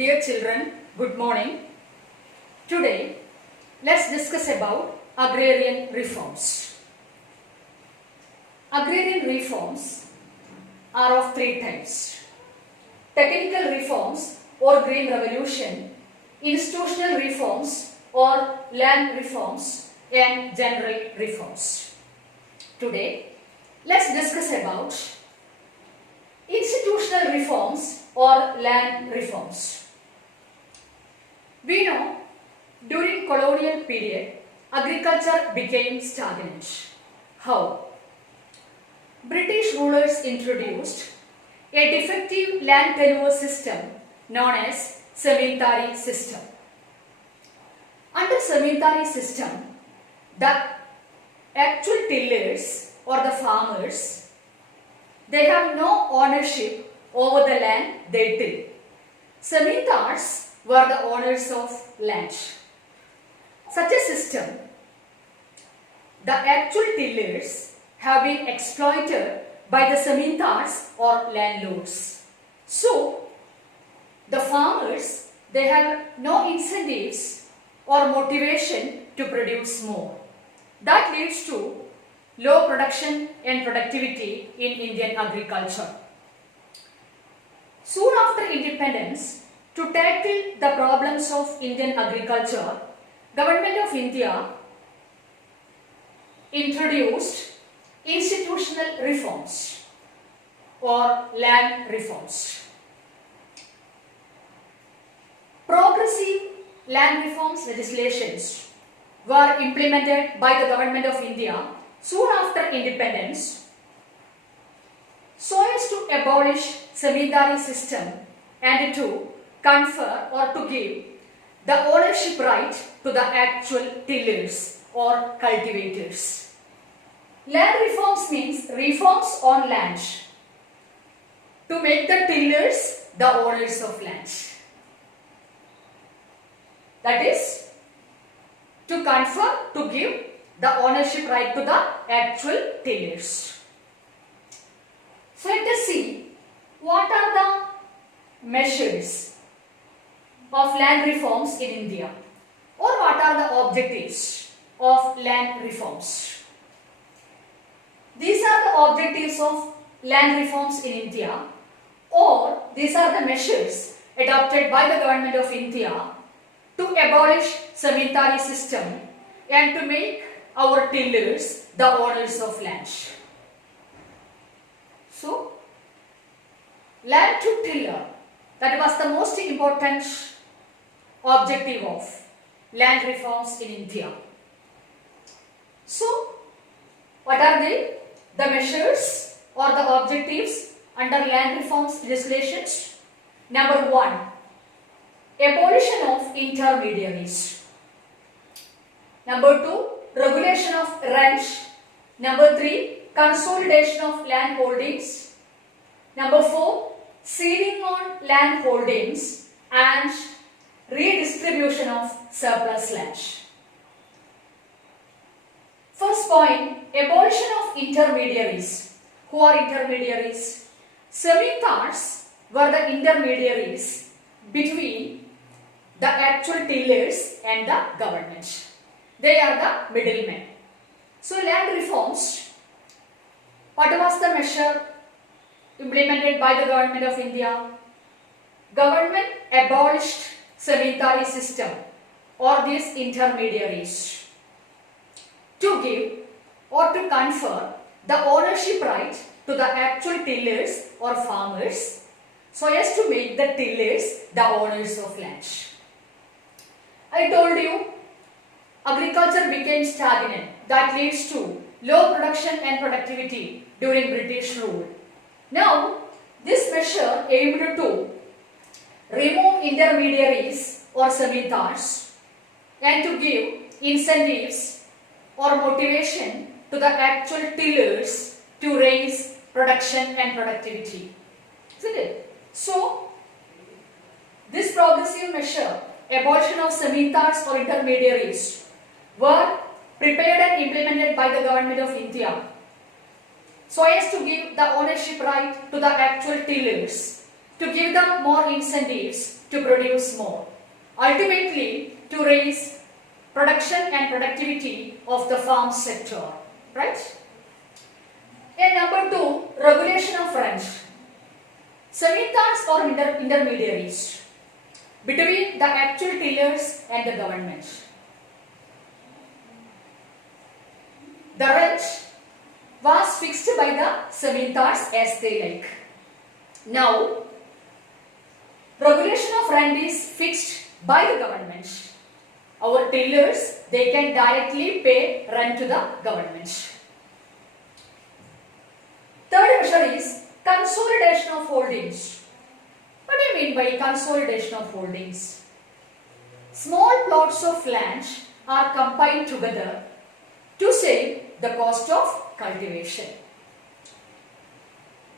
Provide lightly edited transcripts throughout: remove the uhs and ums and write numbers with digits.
Dear children, good morning. Today, let's discuss about agrarian reforms. Agrarian reforms are of three types: technical reforms or green revolution, institutional reforms or land reforms, and general reforms. Today, let's discuss about institutional reforms or land reforms. We know during colonial period, agriculture became stagnant. How? British rulers introduced a defective land tenure system known as Zamindari system. Under Zamindari system, the actual tillers or the farmers, they have no ownership over the land they till. Zamindars were the owners of land. Such a system, the actual tillers have been exploited by the zamindars or landlords. So, the farmers, they have no incentives or motivation to produce more. That leads to low production and productivity in Indian agriculture. Soon after independence, to tackle the problems of Indian agriculture, Government of India introduced institutional reforms or land reforms. Progressive land reforms legislations were implemented by the Government of India soon after independence so as to abolish Zamindari system and to confer or to give the ownership right to the actual tillers or cultivators. Land reforms means reforms on land to make the tillers the owners of land. That is, to confer, to give the ownership right to the actual tillers. So let us see what are the measures of land reforms in India, or what are the objectives of land reforms. These are the objectives of land reforms in India, or these are the measures adopted by the Government of India to abolish Zamindari system and to make our tillers the owners of land. So, land to tiller, that was the most important objective of land reforms in India. So, what are they? The measures or the objectives under land reforms legislations. Number 1, abolition of intermediaries. Number 2, regulation of rent. Number 3, consolidation of land holdings. Number 4, ceiling on land holdings and redistribution of surplus land. First point, abolition of intermediaries. Who are intermediaries? Zamindars were the intermediaries between the actual tillers and the government. They are the middlemen. So land reforms, what was the measure implemented by the Government of India? Government abolished Zamindari system or these intermediaries to give or to confer the ownership right to the actual tillers or farmers so as to make the tillers the owners of land. I told you agriculture became stagnant. That leads to low production and productivity during British rule. Now, this measure aimed to remove intermediaries or zamindars and to give incentives or motivation to the actual tillers to raise production and productivity. Isn't it? So, this progressive measure, abolition of zamindars or intermediaries, were prepared and implemented by the Government of India so as to give the ownership right to the actual tillers, to give them more incentives to produce produce more, ultimately to raise production and productivity of the farm sector, right? And number 2, regulation of rent. Zamindars or intermediaries between the actual tillers and the government. The rent was fixed by the zamindars as they like. Now, regulation of rent is fixed by the government. Our tillers, they can directly pay rent to the government. Third measure is consolidation of holdings. What do you mean by consolidation of holdings? Small plots of land are combined together to save the cost of cultivation.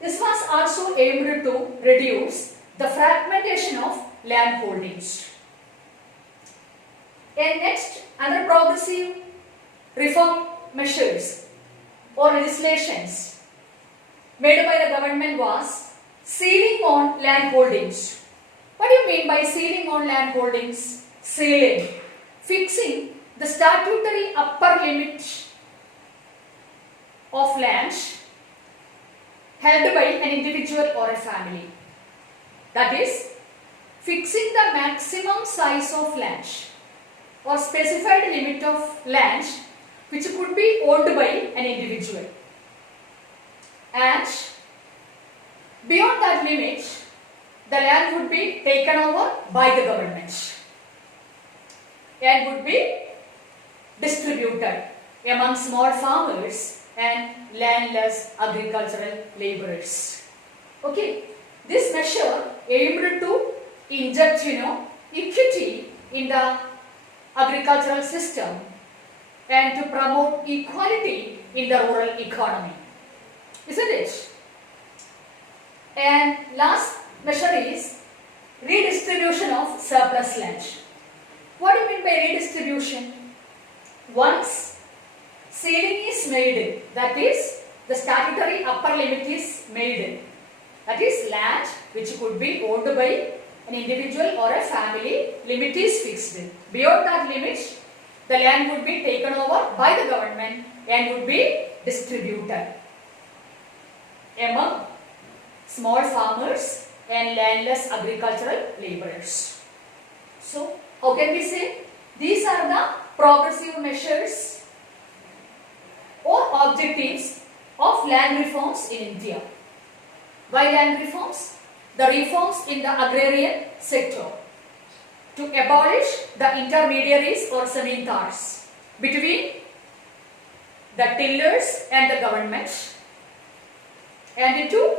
This was also aimed to reduce the fragmentation of land holdings. And next, other progressive reform measures or legislations made by the government was ceiling on land holdings. What do you mean by ceiling on land holdings? Ceiling, fixing the statutory upper limit of land held by an individual or a family. That is, fixing the maximum size of land or specified limit of land which could be owned by an individual. And beyond that limit, the land would be taken over by the government and would be distributed among small farmers and landless agricultural laborers. Okay, this measure aimed to inject, equity in the agricultural system and to promote equality in the rural economy. Isn't it? And last measure is redistribution of surplus land. What do you mean by redistribution? Once ceiling is made, that is the statutory upper limit is made, that is land which could be owned by an individual or a family, limit is fixed. Beyond that limit, the land would be taken over by the government and would be distributed among small farmers and landless agricultural laborers. So, how can we say? These are the progressive measures or objectives of land reforms in India. Why land reforms? The reforms in the agrarian sector to abolish the intermediaries or zamindars between the tillers and the government, and to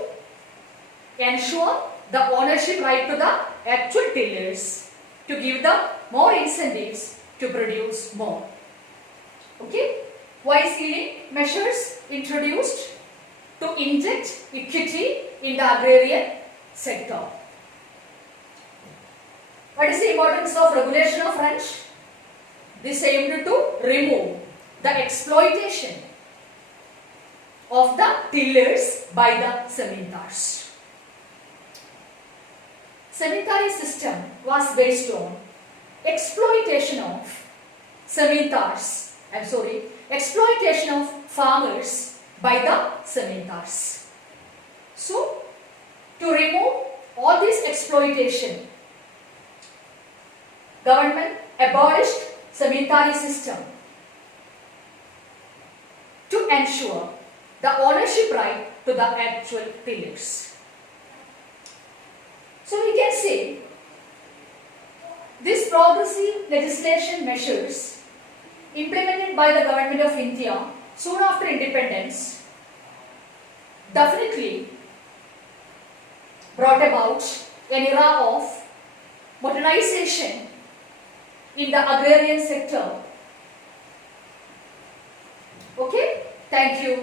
ensure the ownership right to the actual tillers, to give them more incentives to produce more. Okay? Why ceiling measures introduced? To inject equity in the agrarian sector. What is the importance of regulation of rent? This aimed to remove the exploitation of the tillers by the zamindars. Zamindari system was based on exploitation of exploitation of farmers by the zamindars. So, to remove all this exploitation, government abolished zamindari system to ensure the ownership right to the actual tillers. So we can say this progressive legislation measures implemented by the government of India soon after independence definitely brought about an era of modernization in the agrarian sector. Okay, thank you.